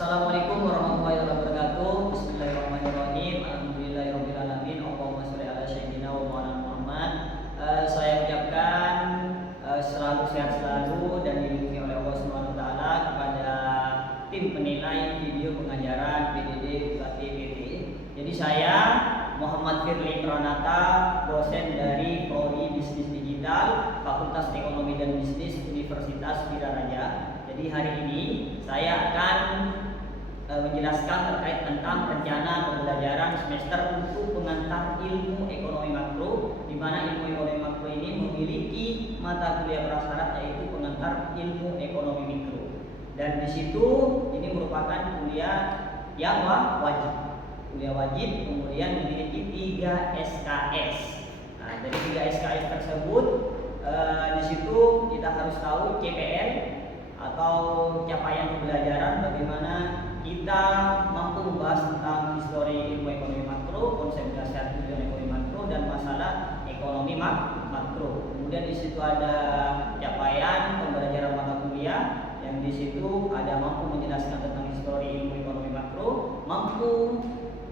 Assalamualaikum warahmatullahi wabarakatuh. Bismillahirrahmanirrahim. Alhamdulillahirabbil alamin. Allahumma shalli ala sayyidina wa maulana Muhammad. Saya ucapkan selalu sehat selalu dan dilindungi oleh Allah Subhanahu wa taala kepada tim penilai video pengajaran PDD UKT PT. Jadi saya Muhammad Firly Pranata, dosen dari Prodi Bisnis Digital Fakultas Ekonomi dan Bisnis Universitas Wiraraja. Jadi hari ini saya akan menjelaskan terkait tentang rencana pembelajaran semester untuk pengantar ilmu ekonomi makro, di mana ilmu ekonomi makro ini memiliki mata kuliah prasyarat yaitu pengantar ilmu ekonomi mikro. Dan di situ ini merupakan kuliah yang wajib. Kuliah wajib kemudian memiliki 3 SKS. Nah, dari 3 SKS tersebut di situ kita harus tahu CPL atau capaian pembelajaran, bagaimana kita mampu membahas tentang histori ilmu ekonomi makro, konsep dasar tujuan ekonomi makro, dan masalah ekonomi makro. Kemudian di situ ada capaian pembelajaran mata kuliah, yang di situ ada mampu menjelaskan tentang histori ilmu ekonomi makro, mampu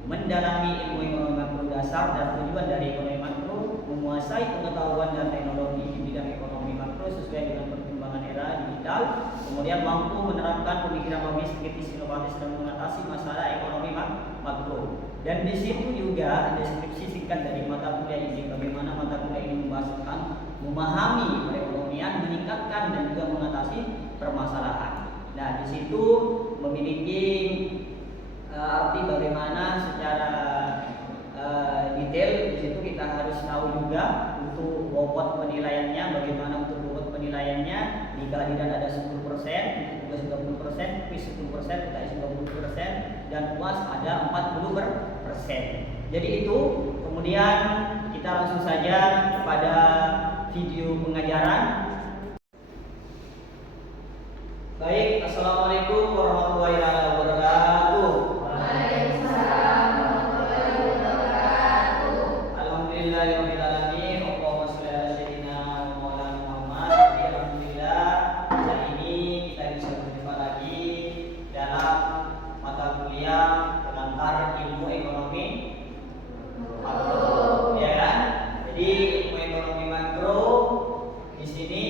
mendalami ilmu ekonomi makro dasar dan tujuan dari ekonomi makro, menguasai pengetahuan dan teknologi di bidang ekonomi makro sesuai dengan perkembangan era digital, kemudian mampu menerapkan pemikiran logis, kritis, inovatif dan mengatasi masalah ekonomi makro. Dan di situ juga deskripsi singkat dari mata kuliah ini, bagaimana mata kuliah ini membahas tentang memahami perekonomian, meningkatkan dan juga mengatasi permasalahan. Nah, di situ memiliki arti bagaimana secara detail. Di situ kita harus tahu juga untuk bobot penilaiannya, bagaimana untuk bobot penilaiannya. Di kehadiran ada 10%, tugas 20%, kuis 10%, UTS 20%, dan UAS ada 40%. Jadi itu. Kemudian kita langsung saja kepada video pengajaran. Baik, assalamualaikum warahmatullahi wabarakatuh. Waalaikumsalam warahmatullahi wabarakatuh. Alhamdulillahirabbil alamin. Allahumma shalli ala sayyidina wa maulana Muhammad. Jadi alhamdulillah hari ini kita bisa berjumpa lagi dalam mata kuliah pengantar ilmu ekonomi makro, ya kan? Jadi ilmu ekonomi makro di sini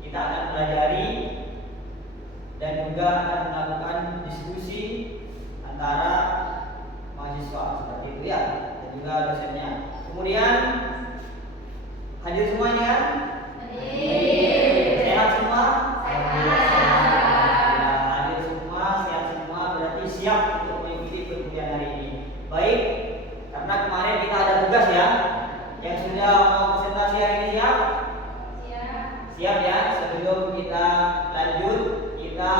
kita akan pelajari dan juga akan melakukan diskusi antara mahasiswa seperti itu ya, dan juga dosennya. Kemudian hadir semuanya kan? Sehat semua? Nah, hadir semua, sehat semua, berarti siap untuk mengikuti perkuliahan hari ini. Baik, karena kemarin kita ada tugas ya, yang sudah mau presentasi hari ini siap? Siap ya. Sebelum kita lanjut, kita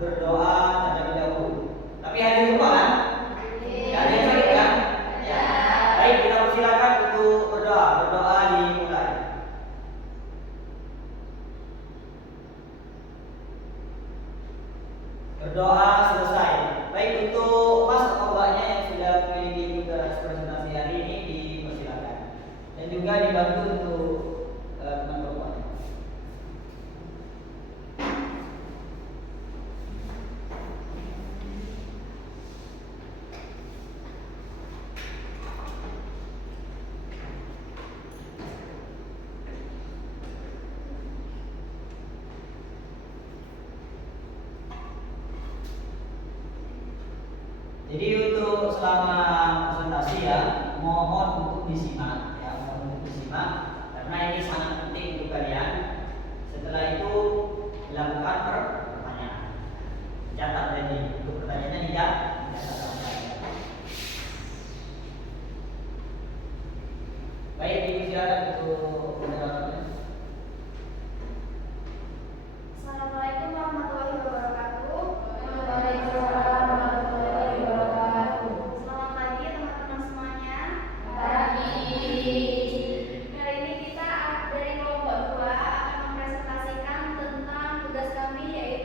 berdoa terlebih dahulu. Tapi hadir semua kan? Ada yang sakit kan? Ya. Baik, kita persilakan untuk berdoa. Berdoa dimulai. Berdoa selesai. Baik, untuk Mas atau Mbaknya yang sudah memiliki tugas presentasi hari ini dipersilakan. Dan juga dibantu untuk teman perempuan. Jadi untuk selama presentasi ya, mohon untuk disimak ya, mohon untuk disimak karena ini sangat penting untuk kalian. Setelah itu lakukan pertanyaan. Catat jadi untuk pertanyaannya dicatat. Baik, dipersilakan untuk penjelasannya. Assalamualaikum warahmatullahi wabarakatuh. Waalaikumsalam warahmatullahi wabarakatuh. Selamat pagi teman-teman semuanya. Pagi. Hari ini kita dari kelompok 2 akan mempresentasikan tentang tugas kami, yaitu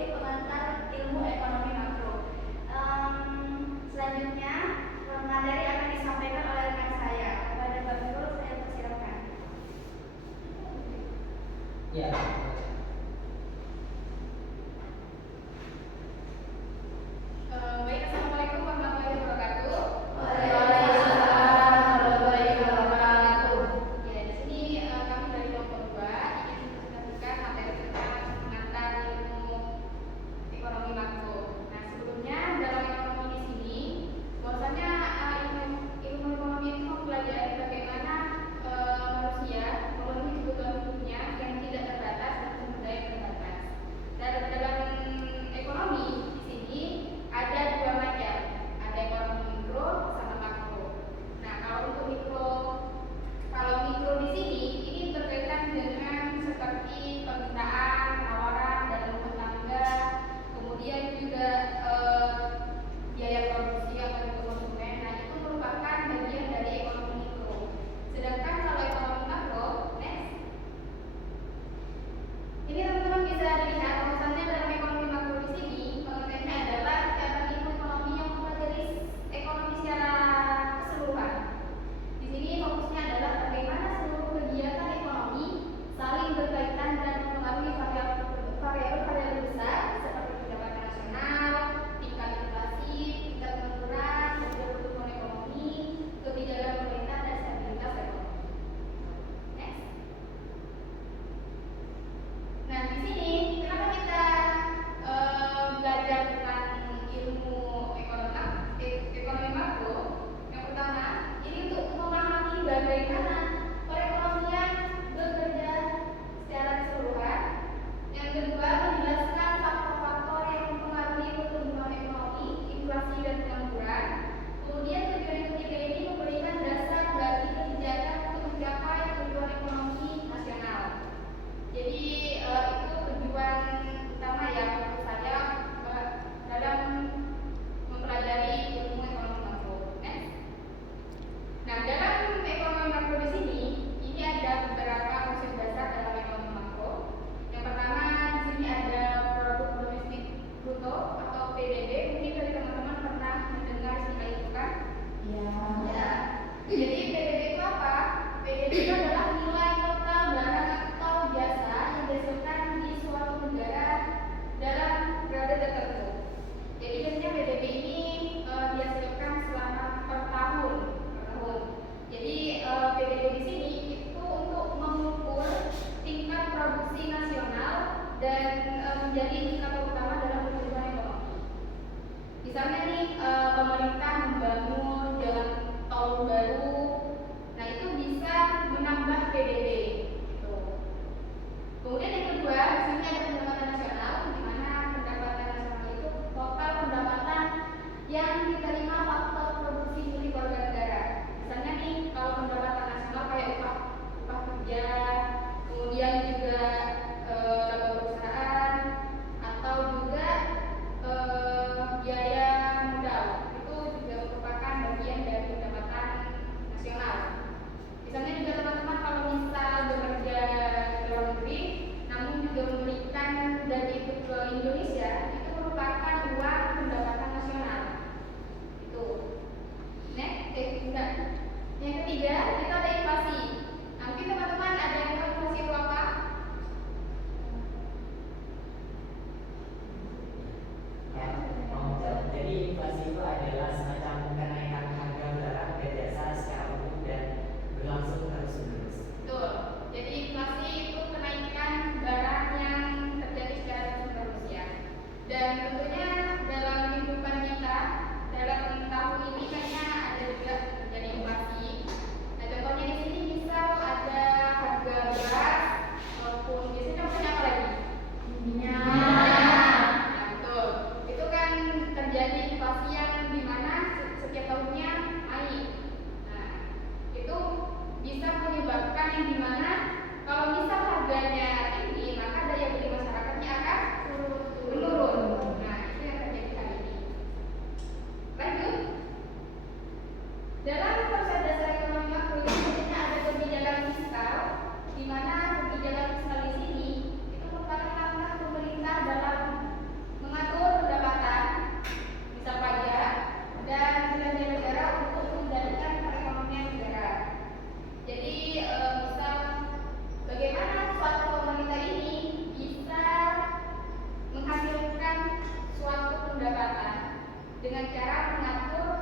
perbankan dengan cara mengatur,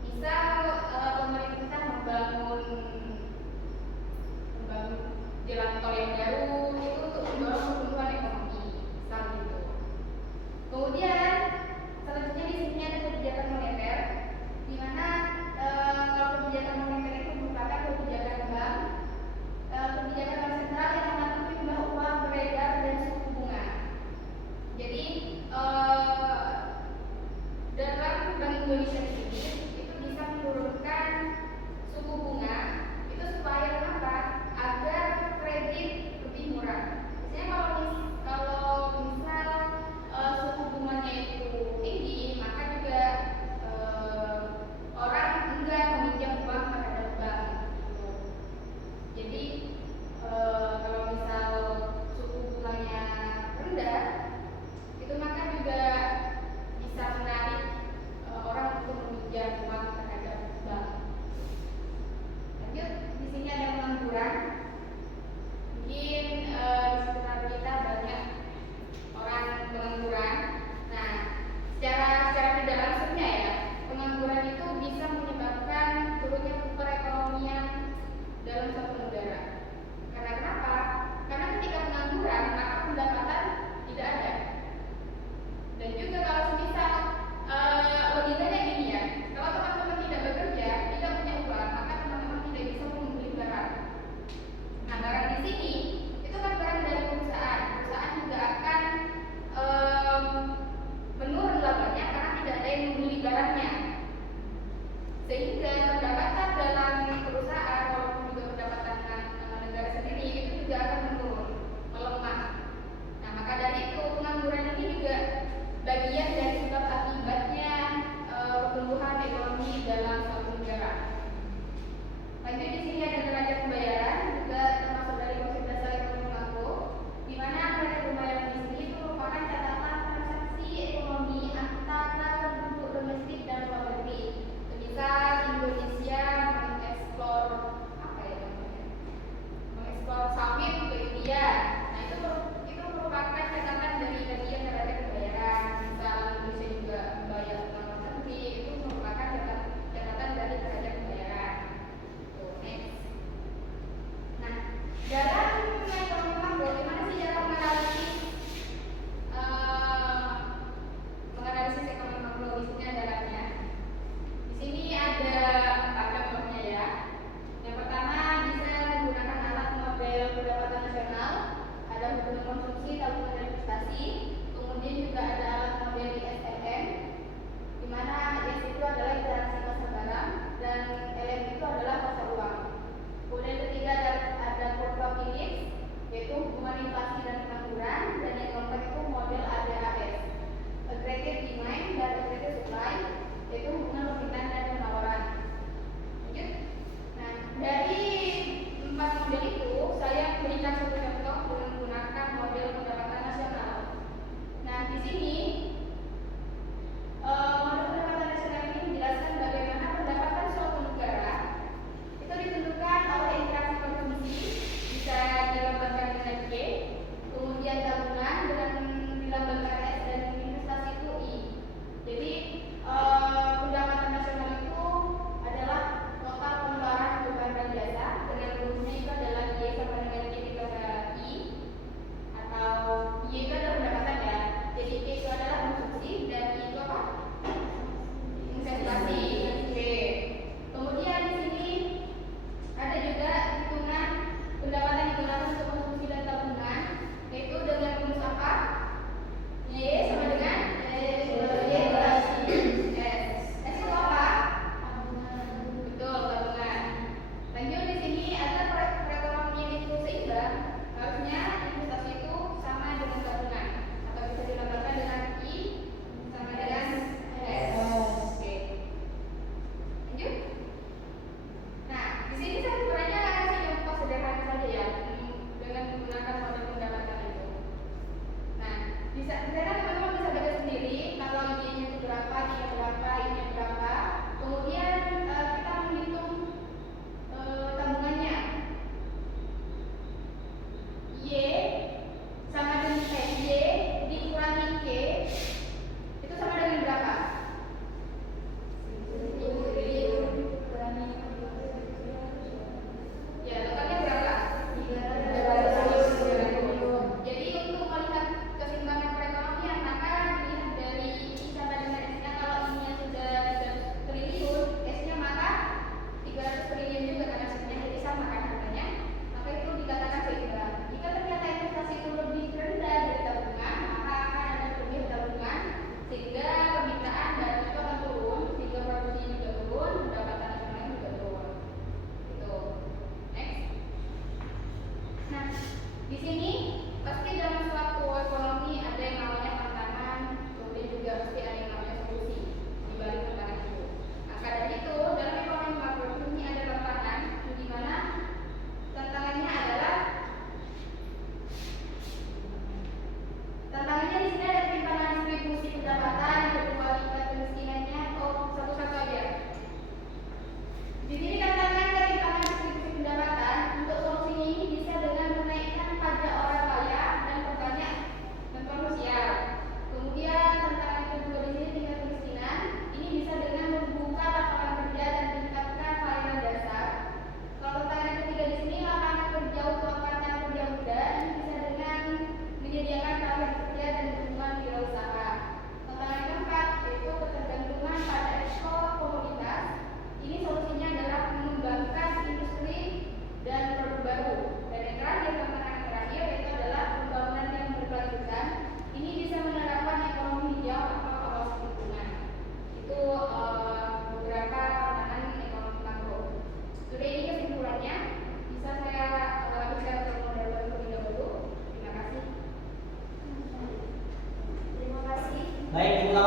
misal pemerintah membangun jalan tol yang baru itu untuk mendorong pertumbuhan ekonomi, misal gitu. Kemudian selanjutnya di sini ada kebijakan moneter, di mana kalau kebijakan moneter itu merupakan kebijakan bank, kebijakan bank sentral yang mengatur jumlah uang beredar dan suku bunga. Jadi dalam Bank Indonesia ini itu bisa menurunkan suku bunga itu supaya apa? Agar kredit lebih murah. Biasanya kalau misal suku bunganya itu tinggi, maka juga orang enggak meminjam uang terhadap bank. Gitu. Jadi kalau misal suku bunganya rendah, itu maka juga bisa menarik orang untuk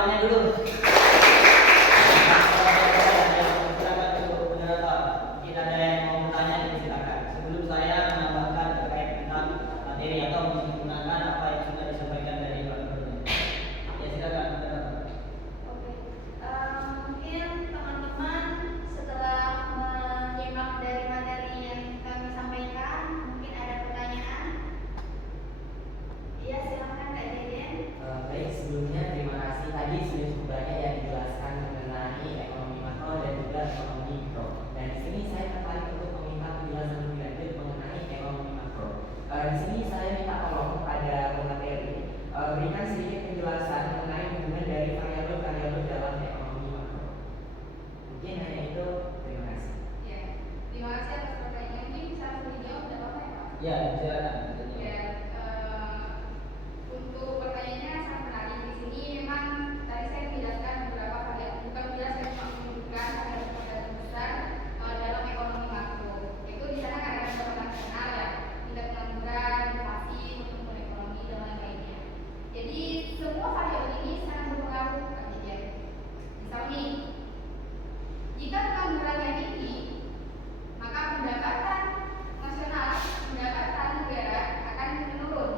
tangannya dulu. Silakan dulu, moderator. Mungkin ada yang mau bertanya, silakan. Sebelum saya menambahkan terkait tentang materi atau menggunakan apa yang sudah disampaikan dari Pak Guru. Ya silakan, moderator. Oke, mungkin teman-teman setelah menyimak dari materi yang kami sampaikan, mungkin ada pertanyaan? Iya, silakan Kak Deden. Baik, sebelumnya terima kasih tadi sudah cukup banyak yang dijelaskan mengenai ekonomi makro dan juga ekonomi mikro. Dan di sini saya tertarik untuk meminta penjelasan lebih lanjut mengenai ekonomi makro. Di sini saya minta tolong kepada pemateri berikan sedikit penjelasan mengenai hubungan dari variabel-variabel dalam ekonomi makro. Mungkin hanya itu. Terima kasih. Ya, terima kasih atas pertanyaan. Mungkin bisa langsung dijawab, tidak apa-apa ya Pak? Ya, silakan. Ya, untuk pertanyaannya sangat menarik. Di sini memang tadi saya menjelaskan beberapa variabel, bukan menjelaskan, cuma menunjukkan variabel-variabel besar dalam ekonomi makro. Itu di sana kan ada beberapa nasional ya, tingkat pengangguran, inflasi, pertumbuhan ekonomi dan lain-lainnya. Jadi semua variabel ini sangat berpengaruh Kak Didier. Misal nih, jika penganggurannya tinggi, maka pendapatan nasional, pendapatan negara akan menurun.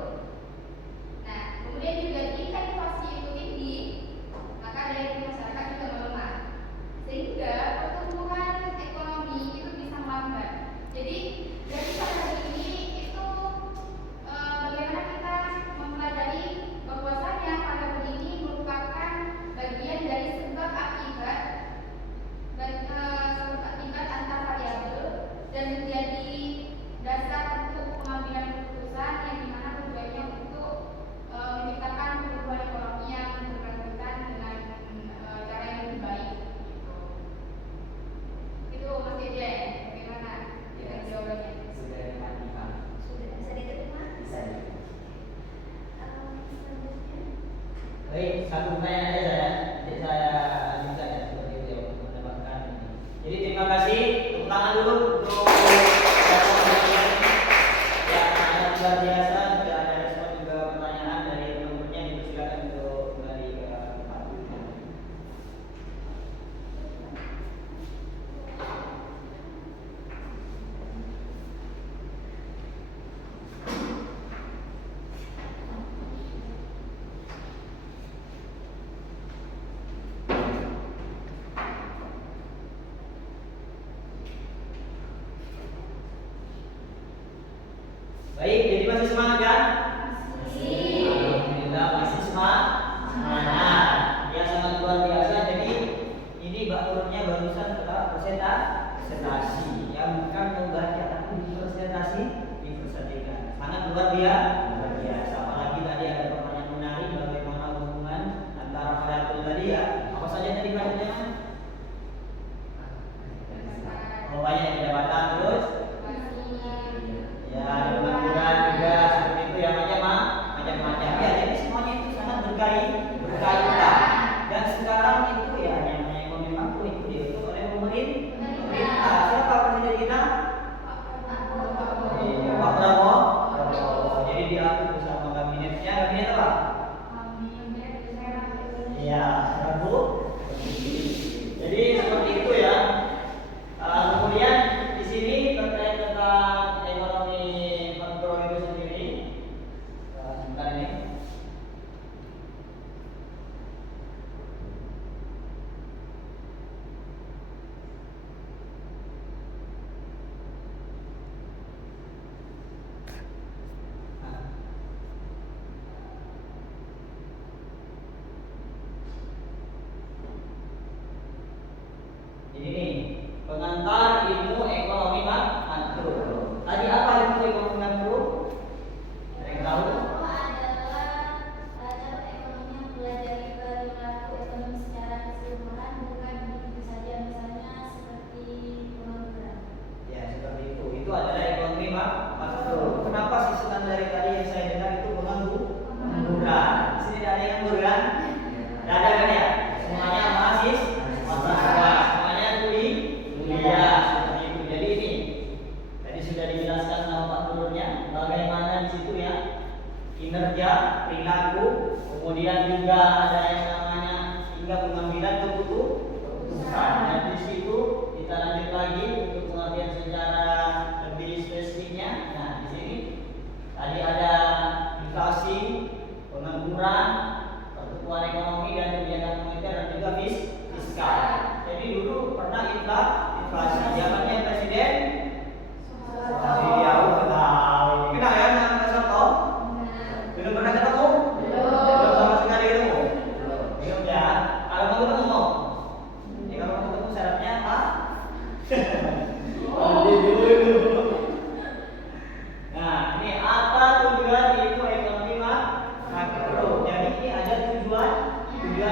Nah, kemudian juga jika inflasi itu tinggi, maka daya beli masyarakat juga melemah, sehingga pertumbuhan ekonomi itu bisa melambat. Jadi dari variabel ini itu bagaimana kita mempelajari bahwasanya variabel ini merupakan bagian dari sebab akibat dan sebab akibat antar variabel dan menjadi dasar untuk pengambilan keputusan yang dimana tujuannya untuk menciptakan pertumbuhan ekonomi yang berkelanjutan dengan cara yang lebih baik. Itu Mas Dede, bagaimana dengan jawabannya? Sudah dipahami. Sudah bisa diterima? Bisa diterima. Selanjutnya. Baik, satu pertanyaan aja saya. Jadi saya minta ya seperti itu untuk mendapatkan ini. Jadi terima kasih. Tepuk tangan dulu untuk ya, sangat luar biasa. Sudah ada respon juga pertanyaan dari teman-temannya. Dipersilakan untuk kembali ke tempat. Baik, jadi masih semangat kan? Alhamdulillah masih semangat. Ya sangat luar biasa. Jadi ini bak turunnya barusan adalah presentasi. Ya bukan membaca tapi dipresentasikan. Sangat luar biasa. Apalagi tadi ada pertanyaan menarik bagaimana hubungan antara variabel tadi ya. Apa saja tadi variabelnya? Oh banyak yang pendapatan terus. Ya, ada pengangguran juga seperti itu ya macam-macam. Ya, jadi semuanya itu sangat berkaitan. Dan sekarang itu ya yang namanya ekonomi makro itu diatur oleh pemerintah. Siapa presiden kita? Iya, Pak Prabowo. Jadi diatur bersama kabinetnya. Kabinet apa? Iya, Prabu. Jadi seperti itu ya. Kemudian di sini terkait tentang ekonomi makro itu sendiri, sebentar ini.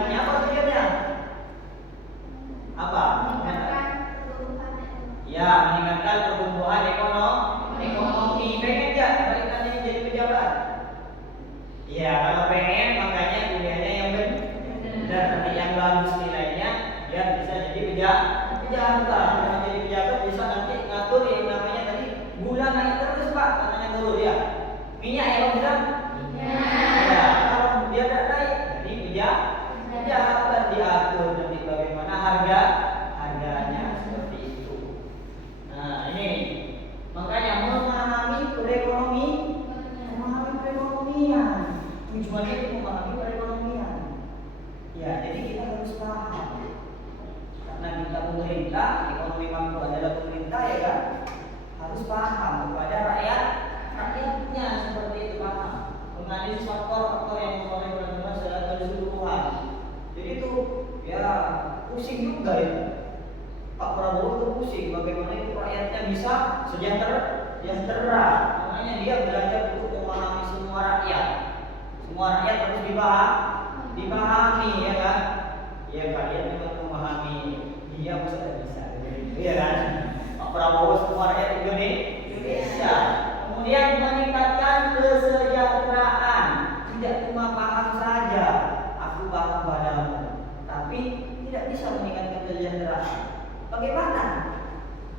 tujuannya apa tujuannya? Apa? meningkatkan pertumbuhan ekonomi. Ya, meningkatkan pertumbuhan ekonomi. Pengen nggak balik nanti jadi pejabat? Ya, kalau pengen makanya kuliahnya yang benar, nanti yang bagus nilainya biar bisa jadi pejabat. Kalau jadi pejabat bisa nanti ngatur yang namanya tadi gula naik terus Pak, katanya dulu ya. Minyak ya Pak bilang? Ya, kalau dia tidak naik, jadi pejabat diatur nanti bagaimana harganya seperti itu. Nah ini makanya memahami perekonomian. Tujuannya itu memahami perekonomian. Ya, jadi kita harus paham. Karena kita pemerintah, ekonomi makro adalah pemerintah ya kan, harus paham kepada rakyatnya seperti itu paham. Menganalisis faktor-faktor yang mempengaruhi perekonomian secara keseluruhan. Jadi itu ya pusing juga itu. Pak Prabowo itu pusing bagaimana itu rakyatnya bisa sejahtera. Makanya dia belajar untuk memahami semua rakyat. Semua rakyat harus dipahami ya kan. Ya kalian memang memahami dia masa tidak bisa. Iya kan? Pak Prabowo semua rakyat Indonesia. Kemudian meningkatkan kesejahteraan. Tidak cuma paham saja. Aku paham padamu, tapi tidak bisa meningkatkan kesejahteraan. Bagaimana?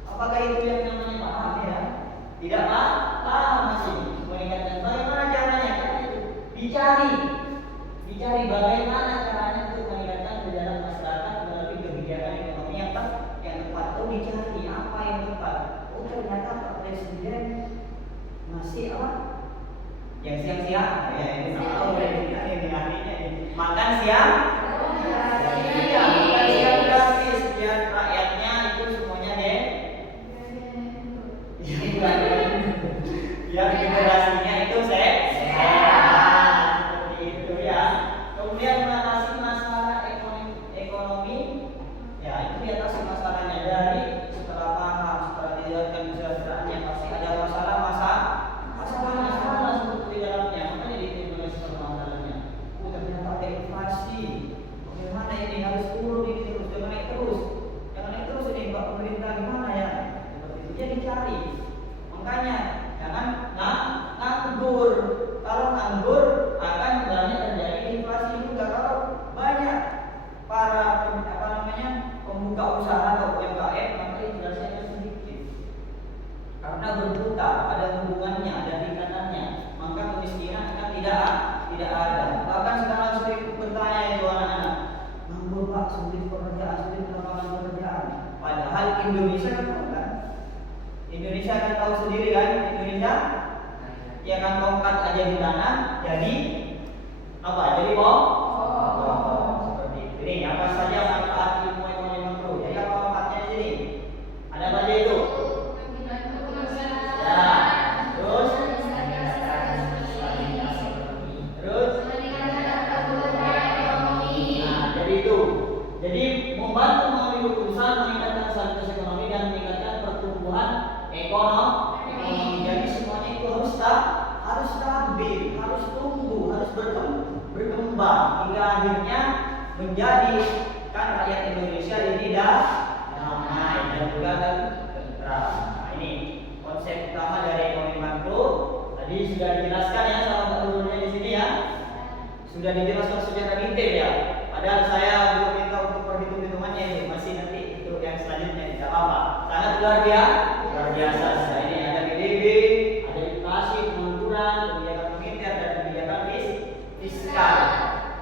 Apakah itu yang namanya paham ya? Tidak paham masih meningkatkan. Bagaimana caranya? Kan itu dicari bagaimana caranya untuk meningkatkan kesejahteraan masyarakat melalui kebijakan ekonomi yang tepat. Oh, dicari apa yang tepat? Oh, ternyata Pak Presiden masih apa? Yang siang-siang? Ya, ini tahu ini artinya makan siang. Iya, makan siang gratis biar rakyatnya itu semuanya biar generasinya itu sehat seperti itu ya. Kemudian mengatasi masalah ekonomi ya, itu diatasi masalahnya dari setelah paham, setelah dijelaskan kesejahteraannya pasti ada masalah seperti di dalamnya. Makanya ditulis permasalahannya. Ternyata ada inflasi. Bagaimana ini harus turun ini terus, jangan naik terus ini Pak pemerintah gimana ya? Seperti itu dia dicari. Makanya jangan nganggur. Kalau nganggur akan banyak terjadi inflasi juga. Kalau banyak para pembuka usaha atau UMKM maka inflasi akan sedikit. Karena berputar, ada hubungannya, ada tingkatannya, maka kemiskinan akan tidak ada. Bahkan sekarang sering bertanya itu anak-anak, nganggur Pak, sulit lapangan pekerjaan. Padahal Indonesia kan? Indonesia kan tahu sendiri kan? Indonesia ya kan tongkat aja di tanah, jadi apa? Jadi seperti itu. Ini apa saja manfaat ilmu ekonomi makro? Jadi apa manfaatnya di sini? Ada apa aja itu? Ya, terus jadi itu. Jadi membantu mengambil keputusan, meningkatkan stabilitas ekonomi dan meningkatkan pertumbuhan ekonomi. Jadi semuanya itu harus stabil, harus tumbuh, harus berkembang hingga akhirnya menjadikan rakyat Indonesia ini damai dan juga tentram. Nah, ini konsep utama dari ekonomi makro. Tadi sudah dijelaskan ya sama Pak Gubernurnya di sini ya. Sudah dijelaskan secara detail ya. Padahal saya belum minta untuk perhitung-hitungannya ini, masih nanti untuk yang selanjutnya tidak apa-apa. Sangat luar biasa. Ini ada PDB, ada inflasi, pengangguran, kebijakan moneter dan kebijakan fiskal.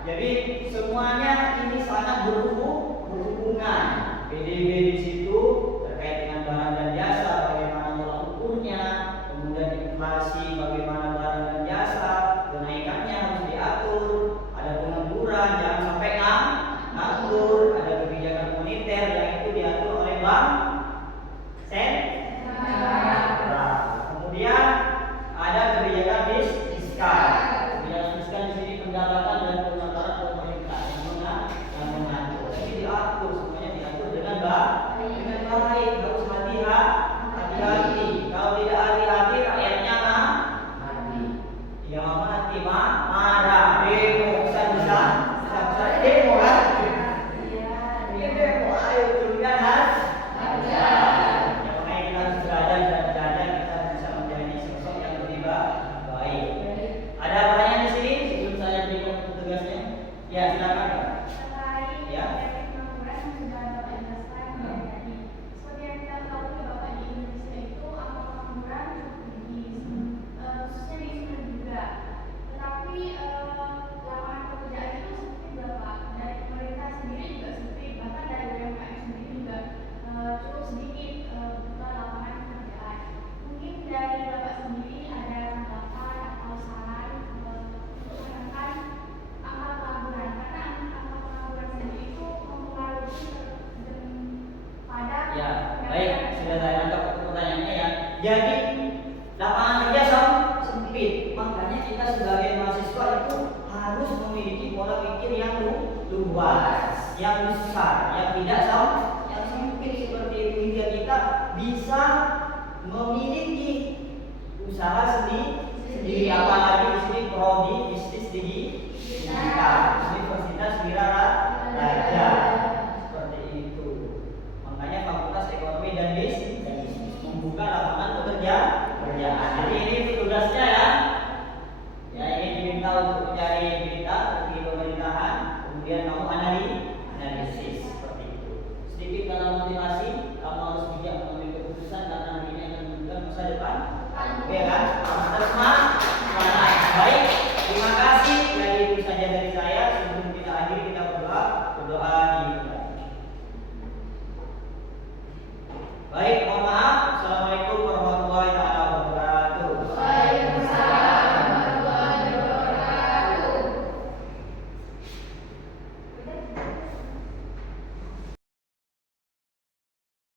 Jadi semuanya ini sangat berhubungan. PDB di situ terkait dengan barang dan jasa, bagaimana tolak ukurnya, kemudian inflasi, bagaimana barang dan jasa, kenaikannya harus diatur, ada pengangguran, jangan sampai Jadi lapangan kerja sempit. Makanya kita sebagai mahasiswa itu harus memiliki pola pikir yang luas, yang besar, yang tidak yang sempit seperti itu, hingga kita bisa memiliki usaha sendiri, apalagi di sini prodi bisnis digital Universitas Wiraraja seperti itu. Makanya Fakultas Ekonomi dan Bisnis membuka lapangan pekerjaan. Jadi ini tugasnya ya. Ya, ini diminta untuk mencari berita di pemerintahan, kemudian kamu analisis.